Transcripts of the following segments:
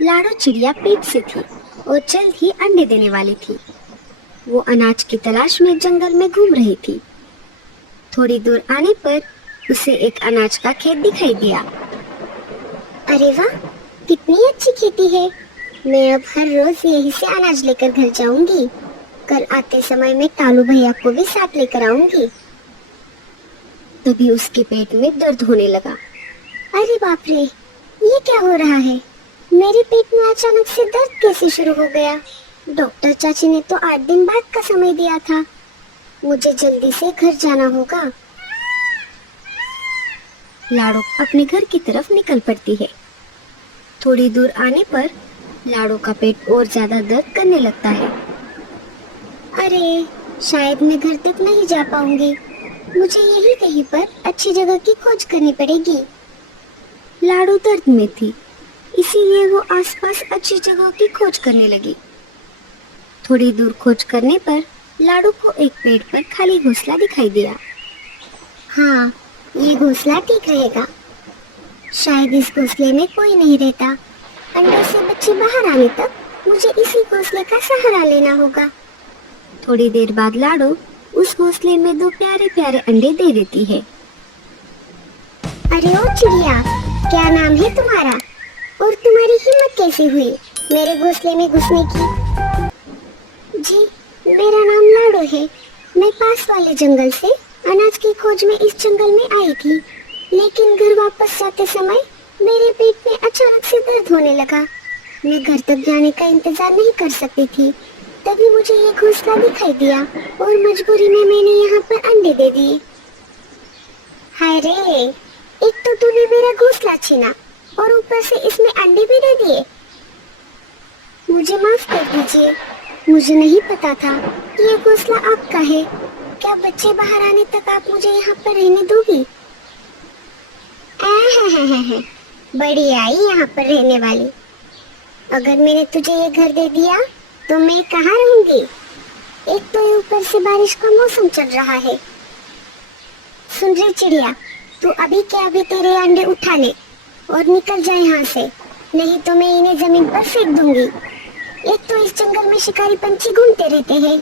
लाडो चिड़िया पेट से थी और जल्द ही अंडे देने वाली थी। वो अनाज की तलाश में जंगल में घूम रही थी। थोड़ी दूर आने पर उसे एक अनाज का खेत दिखाई दिया। अरे वाह, कितनी अच्छी खेती है। मैं अब हर रोज यहीं से अनाज लेकर घर जाऊंगी। कल आते समय मैं कालू भैया को भी साथ लेकर आऊंगी। तभी उसके पेट में दर्द होने लगा। अरे बाप रे, ये क्या हो रहा है? मेरे पेट में अचानक से दर्द कैसे शुरू हो गया? डॉक्टर चाची ने तो 8 दिन बाद का समय दिया था। मुझे जल्दी से घर जाना होगा। लाडो अपने घर की तरफ निकल पड़ती है। थोड़ी दूर आने पर लाडो का पेट और ज्यादा दर्द करने लगता है। अरे, शायद मैं घर तक नहीं जा पाऊंगी। मुझे यही कहीं पर अच्छी जगह की खोज करनी पड़ेगी। लाडो दर्द में थी, इसीलिए वो आसपास अच्छी जगह की खोज करने लगी। थोड़ी दूर खोज करने पर लाडो को एक पेड़ पर खाली घोंसला दिखाई दिया। हाँ, ये घोंसला ठीक रहेगा। शायद इस घोंसले में कोई नहीं रहता। अंडे से बच्चे बाहर आने तक मुझे इसी घोंसले का सहारा लेना होगा। थोड़ी देर बाद लाडो उस घोंसले में 2 प्यारे प्यारे अंडे दे देती है। अरे ओ चिड़िया, क्या नाम है तुम्हारा और तुम्हारी हिम्मत कैसे हुई मेरे घोंसले में घुसने की? जी, मेरा नाम लाडो है। मैं पास वाले जंगल से अनाज की खोज में इस जंगल में आई थी, लेकिन घर वापस जाते समय मेरे पेट में अचानक से दर्द होने लगा। मैं घर तक जाने का इंतजार नहीं कर सकती थी। तभी मुझे ये घोंसला दिखाई दिया और मजबूरी में मैंने यहाँ पर अंडे दे दिए। हाय रे, एक तो तूने मेरा घोंसला छीना और ऊपर से इसमें अंडे भी दे दिए। मुझे माफ कर दीजिए, मुझे नहीं पता था कि ये घोंसला आपका है। क्या बच्चे बाहर आने तक आप मुझे यहाँ पर रहने दोगी? है, बड़ी आई यहाँ पर रहने वाली। अगर मैंने तुझे ये घर दे दिया तो मैं कहाँ रहूंगी? एक तो ऊपर से बारिश का मौसम चल रहा है। सुन रही चिड़िया, तू अभी के अभी तेरे अंडे उठा ले और निकल जा यहाँ से, नहीं तो मैं इन्हें जमीन पर फेंक दूंगी। एक तो इस जंगल में शिकारी पंछी घूमते रहते हैं।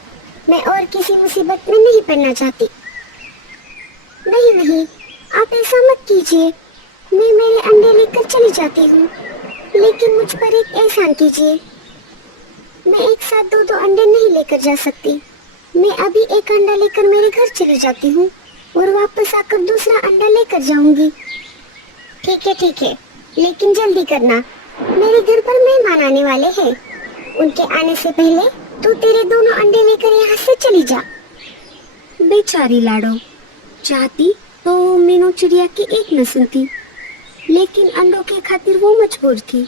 मैं और किसी मुसीबत में नहीं पड़ना चाहती। नहीं नहीं, आप ऐसा मत कीजिए। मैं मेरे अंडे लेकर चली जाती हूँ, लेकिन मुझ पर एक एहसान कीजिए। मैं एक साथ 2 अंडे नहीं लेकर जा सकती। मैं अभी एक अंडा लेकर मेरे घर चली जाती हूँ और वापस आकर दूसरा अंडा लेकर जाऊंगी। ठीक है, लेकिन जल्दी करना। मेरे घर पर मेहमान आने वाले हैं। उनके आने से पहले तू तेरे दोनों अंडे लेकर यहाँ से चली जा। बेचारी लाडो, चाहती तो मीनू चिड़िया की एक न सुनती, लेकिन अंडों के खातिर वो मजबूर थी।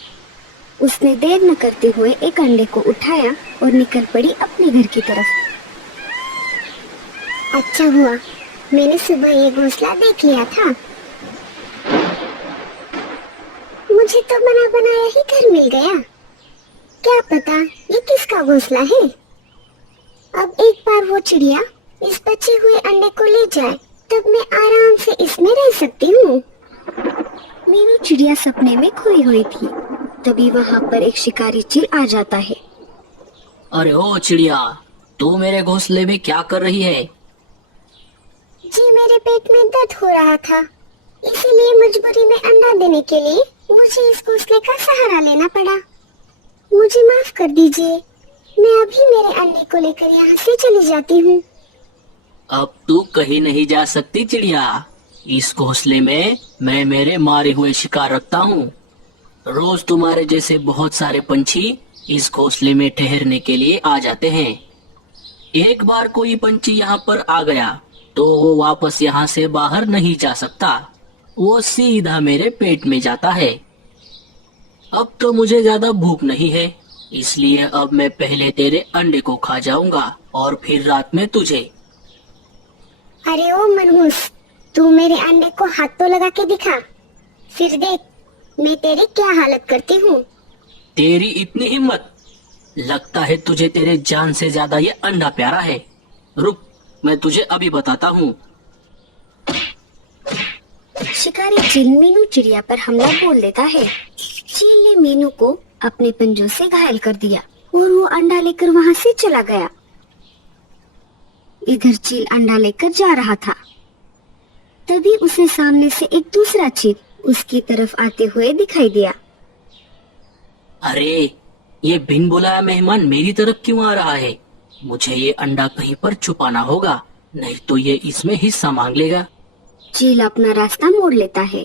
उसने देर न करते हुए एक अंडे को उठाया और निकल पड़ी अपने घर की तरफ। अच्छा हुआ मैंने सुबह ये घोंसला देख लिया था। मुझे तो बना बनाया ही घर मिल गया। क्या पता ये किसका घोंसला है। अब एक बार वो चिड़िया इस बचे हुए अंडे को ले जाए, तब मैं आराम से इसमें रह सकती हूँ। मीनू चिड़िया सपने में खोई हुई थी। तभी वहाँ पर एक शिकारी चील आ जाता है। अरे ओ चिड़िया, तू मेरे घोंसले में क्या कर रही है? जी, मेरे पेट में दर्द हो रहा था, इसीलिए मजबूरी में अंडा देने के लिए मुझे इस घोंसले का सहारा लेना पड़ा। मुझे माफ कर दीजिए, मैं अभी मेरे अंडे को लेकर यहाँ से चली जाती हूँ। अब तू कहीं नहीं जा सकती चिड़िया। इस घोंसले में मैं मेरे मारे हुए शिकार रखता हूँ। रोज तुम्हारे जैसे बहुत सारे पंछी इस घोंसले में ठहरने के लिए आ जाते हैं। एक बार कोई पंछी यहाँ पर आ गया तो वो वापस यहाँ से बाहर नहीं जा सकता। वो सीधा मेरे पेट में जाता है। अब तो मुझे ज्यादा भूख नहीं है, इसलिए अब मैं पहले तेरे अंडे को खा जाऊंगा और फिर रात में तुझे। अरे ओ मनहूस, तू मेरे अंडे को हाथ तो लगा के दिखा, फिर देख मैं तेरी क्या हालत करती हूँ। तेरी इतनी हिम्मत? लगता है तुझे तेरे जान से ज्यादा ये अंडा प्यारा है। रुक, मैं तुझे अभी बताता हूँ। शिकारी चील मीनू चिड़िया पर हमला बोल देता है। चील ने मीनू को अपने पंजों से घायल कर दिया और वो अंडा लेकर वहां से चला गया। इधर चील अंडा लेकर जा रहा था, तभी उसे सामने से एक दूसरा चील उसकी तरफ आते हुए दिखाई दिया। अरे, ये बिन बुलाया मेहमान मेरी तरफ क्यों आ रहा है? मुझे ये अंडा कहीं पर छुपाना होगा, नहीं तो ये इसमें हिस्सा मांग लेगा। चील अपना रास्ता मोड़ लेता है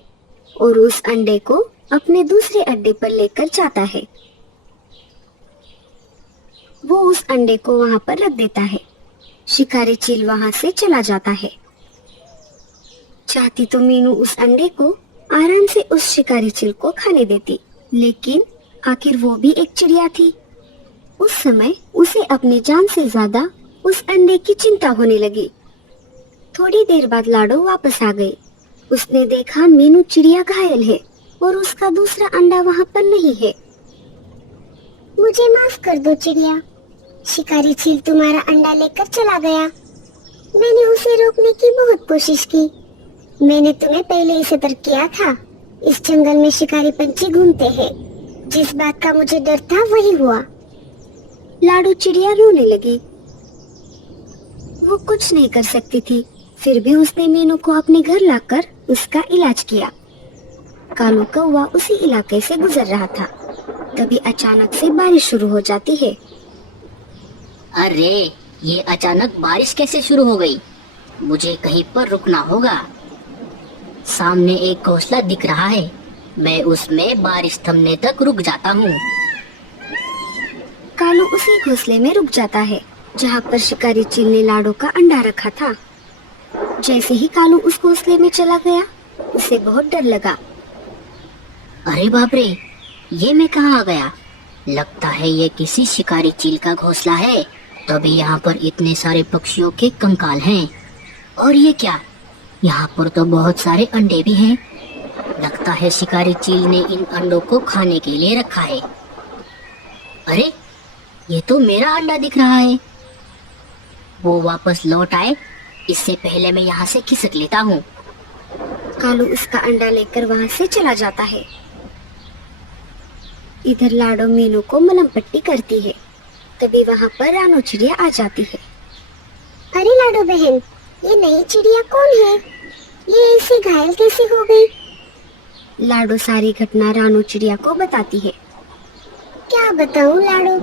और उस अंडे को अपने दूसरे अड्डे पर लेकर जाता है। वो उस अंडे को वहां पर रख देता है। शिकारी चील वहां से चला जाता है। चाहती तो मीनू उस अंडे को आराम से उस शिकारी चील को खाने देती, लेकिन आखिर वो भी एक चिड़िया थी। उस समय उसे अपनी जान से ज्यादा उस अंडे की चिंता होने लगी। थोड़ी देर बाद लाडो वापस आ गई। उसने देखा मीनू चिड़िया घायल है और उसका दूसरा अंडा वहां पर नहीं है। मुझे माफ कर दो चिड़िया, शिकारी चील तुम्हारा अंडा लेकर चला गया। मैंने उसे रोकने की बहुत कोशिश की। मैंने तुम्हें पहले ही सतर्क किया था। इस जंगल में शिकारी पंछी घूमते हैं। जिस बात का मुझे डर था वही हुआ। लाडो चिड़िया रोने लगी। वो कुछ नहीं कर सकती थी, फिर भी उसने मीनू को अपने घर लाकर उसका इलाज किया। कालू कौवा उसी इलाके से गुजर रहा था, तभी अचानक से बारिश शुरू हो जाती है। अरे, ये अचानक बारिश कैसे शुरू हो गई? मुझे कहीं पर रुकना होगा। सामने एक घोंसला दिख रहा है, मैं उसमें बारिश थमने तक रुक जाता हूँ। कालू उसी घोंसले में रुक जाता है जहाँ पर शिकारी चील ने लाडो का अंडा रखा था। जैसे ही कालू उस घोंसले में चला गया, उसे बहुत डर लगा। अरे बाप रे, ये मैं कहाँ आ गया? लगता है ये किसी शिकारी चील का घोंसला है, तभी यहाँ पर इतने सारे पक्षियों के कंकाल हैं। और ये क्या? यहाँ पर तो बहुत सारे अंडे भी हैं। लगता है शिकारी चील ने इन अंडों को खाने के लिए रखा है। अरे, ये तो मेरा अंडा दिख रहा है। वो वापस लौट आए, इससे पहले मैं यहाँ से खिसक लेता हूँ। कालू उसका अंडा लेकर वहाँ से चला जाता है। इधर लाडो मीनू को मलहम पट्टी करती है, तभी वहाँ पर रानो चिड़िया आ जाती है। अरे लाडो बहन, ये नई चिड़िया कौन है? ये ऐसी घायल कैसे हो गई? लाडो सारी घटना रानो चिड़िया को बताती है। क्या बताऊं लाडो,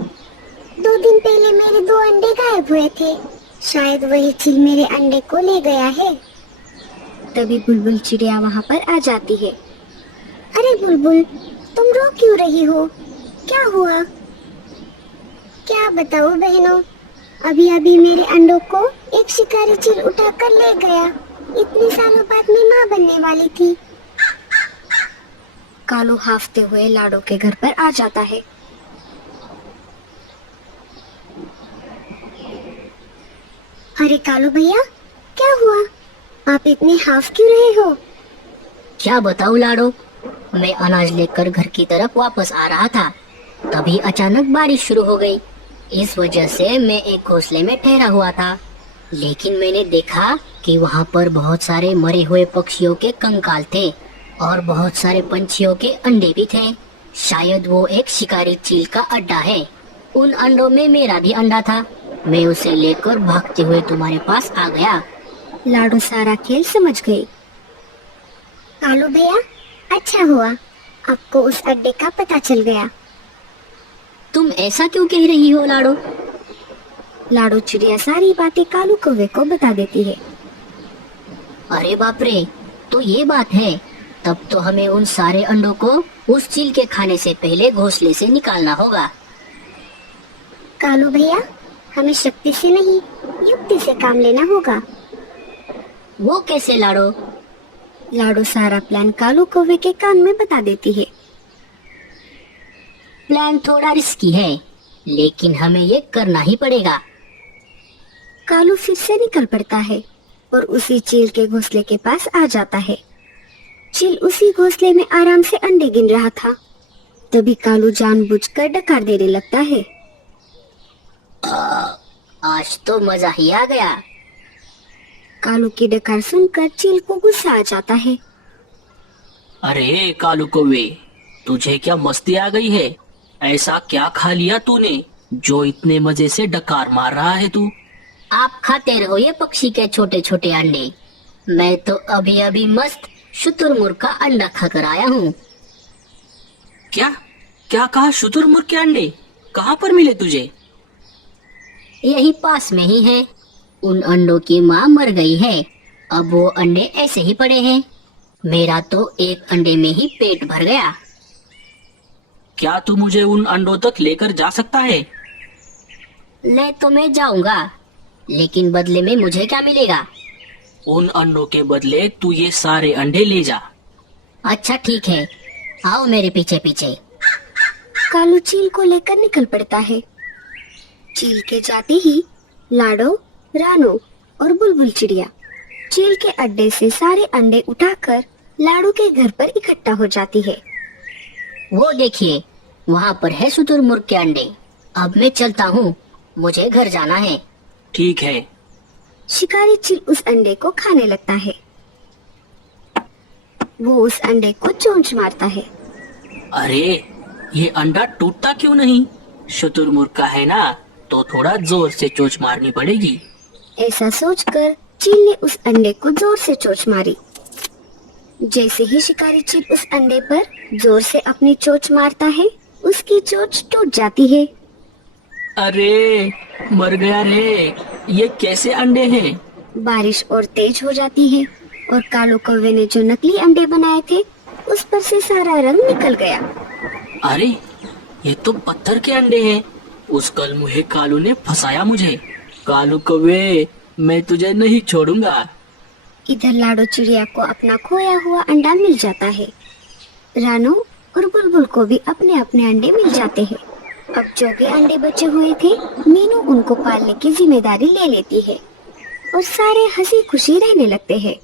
2 दिन पहले मेरे 2 अंडे गायब हुए थे। शायद वही चील मेरे अंडे को ले गया है। तभी बुलबुल चिड़िया वहाँ पर आ जाती है। अरे बुलबुल, तुम रो क्यों रही हो? क्या हुआ? क्या बताऊं बहनों, अभी अभी मेरे अंडों को एक शिकारी चील उठा कर ले गया। इतने सालों बाद मैं माँ बनने वाली थी। कालू हाफते हुए लाडो के घर पर आ जाता है। अरे कालू भैया, क्या हुआ? आप इतने हाफ क्यों रहे हो? क्या बताऊं लाडो, मैं अनाज लेकर घर की तरफ वापस आ रहा था, तभी अचानक बारिश शुरू हो गई। इस वजह से मैं एक घोंसले में ठहरा हुआ था, लेकिन मैंने देखा कि वहाँ पर बहुत सारे मरे हुए पक्षियों के कंकाल थे और बहुत सारे पंछियों के अंडे भी थे। शायद वो एक शिकारी चील का अड्डा है। उन अंडों में मेरा भी अंडा था। मैं उसे लेकर भागते हुए तुम्हारे पास आ गया। लाडो सारा खेल समझ गई। कालू भैया, अच्छा हुआ आपको उस अड्डे का पता चल गया। तुम ऐसा क्यों कह रही हो लाडो? लाडो चिड़िया सारी बातें कालू कौवे को बता देती है। अरे बाप रे, तो ये बात है। तब तो हमें उन सारे अंडों को उस चील के खाने से पहले घोंसले से निकालना होगा। कालू भैया, हमें शक्ति से नहीं, युक्ति से काम लेना होगा। वो कैसे लाडो? लाडो सारा प्लान कालू कौवे के कान में बता देती है। प्लान थोड़ा रिस्की है, लेकिन हमें ये करना ही पड़ेगा। कालू फिर से निकल पड़ता है और उसी चील के घोंसले के पास आ जाता है। चील उसी घोंसले में आराम से अंडे गिन रहा था। तभी कालू जानबूझकर डकार देने लगता है। आज तो मजा ही आ गया। कालू की डकार सुनकर चील को गुस्सा आ जाता है। अरे कालू कौवे, तुझे क्या मस्ती आ गई है? ऐसा क्या खा लिया तूने जो इतने मजे से डकार मार रहा है तू? आप खाते रहो ये पक्षी के छोटे छोटे अंडे। मैं तो अभी अभी मस्त शुतुरमुर्ग का अंडा खाकर आया हूँ। क्या क्या कहा? शुतुरमुर्ग के अंडे कहाँ पर मिले तुझे? यही पास में ही है। उन अंडों की माँ मर गई है, अब वो अंडे ऐसे ही पड़े हैं। मेरा तो एक अंडे में ही पेट भर गया। क्या तू मुझे उन अंडों तक लेकर जा सकता है? ले तो मैं जाऊंगा, लेकिन बदले में मुझे क्या मिलेगा? उन अंडों के बदले तू ये सारे अंडे ले जा। अच्छा ठीक है, आओ मेरे पीछे पीछे। कालू चील को लेकर निकल पड़ता है। चील के जाते ही लाडो, रानो और बुलबुल चिड़िया चील के अड्डे से सारे अंडे उठाकर लाडो के घर पर इकट्ठा हो जाती है। वो देखिए, वहाँ पर है शुतुरमुर्ग के अंडे। अब मैं चलता हूँ, मुझे घर जाना है। ठीक है। शिकारी चील उस अंडे को खाने लगता है। वो उस अंडे को चोंच मारता है। अरे ये अंडा टूटता क्यों नहीं? शुतुरमुर्ग का है ना, तो थोड़ा जोर से चोंच मारनी पड़ेगी। ऐसा सोचकर चील ने उस अंडे को जोर से चोंच मारी। जैसे ही शिकारी चील उस अंडे पर जोर से अपनी चोंच मारता है, उसकी चोंच टूट जाती है। अरे मर गया रे, ये कैसे अंडे हैं? बारिश और तेज हो जाती है और कालू कौवे ने जो नकली अंडे बनाए थे उस पर से सारा रंग निकल गया। अरे ये तो पत्थर के अंडे हैं। उस कल मुहे कालू ने फंसाया मुझे। कालू कौवे, मैं तुझे नहीं छोड़ूंगा। इधर लाडो चिड़िया को अपना खोया हुआ अंडा मिल जाता है। रानो और बुलबुल को भी अपने अपने अंडे मिल जाते हैं। अब जो भी अंडे बचे हुए थे, मीनू उनको पालने की जिम्मेदारी ले लेती है और सारे हंसी खुशी रहने लगते हैं।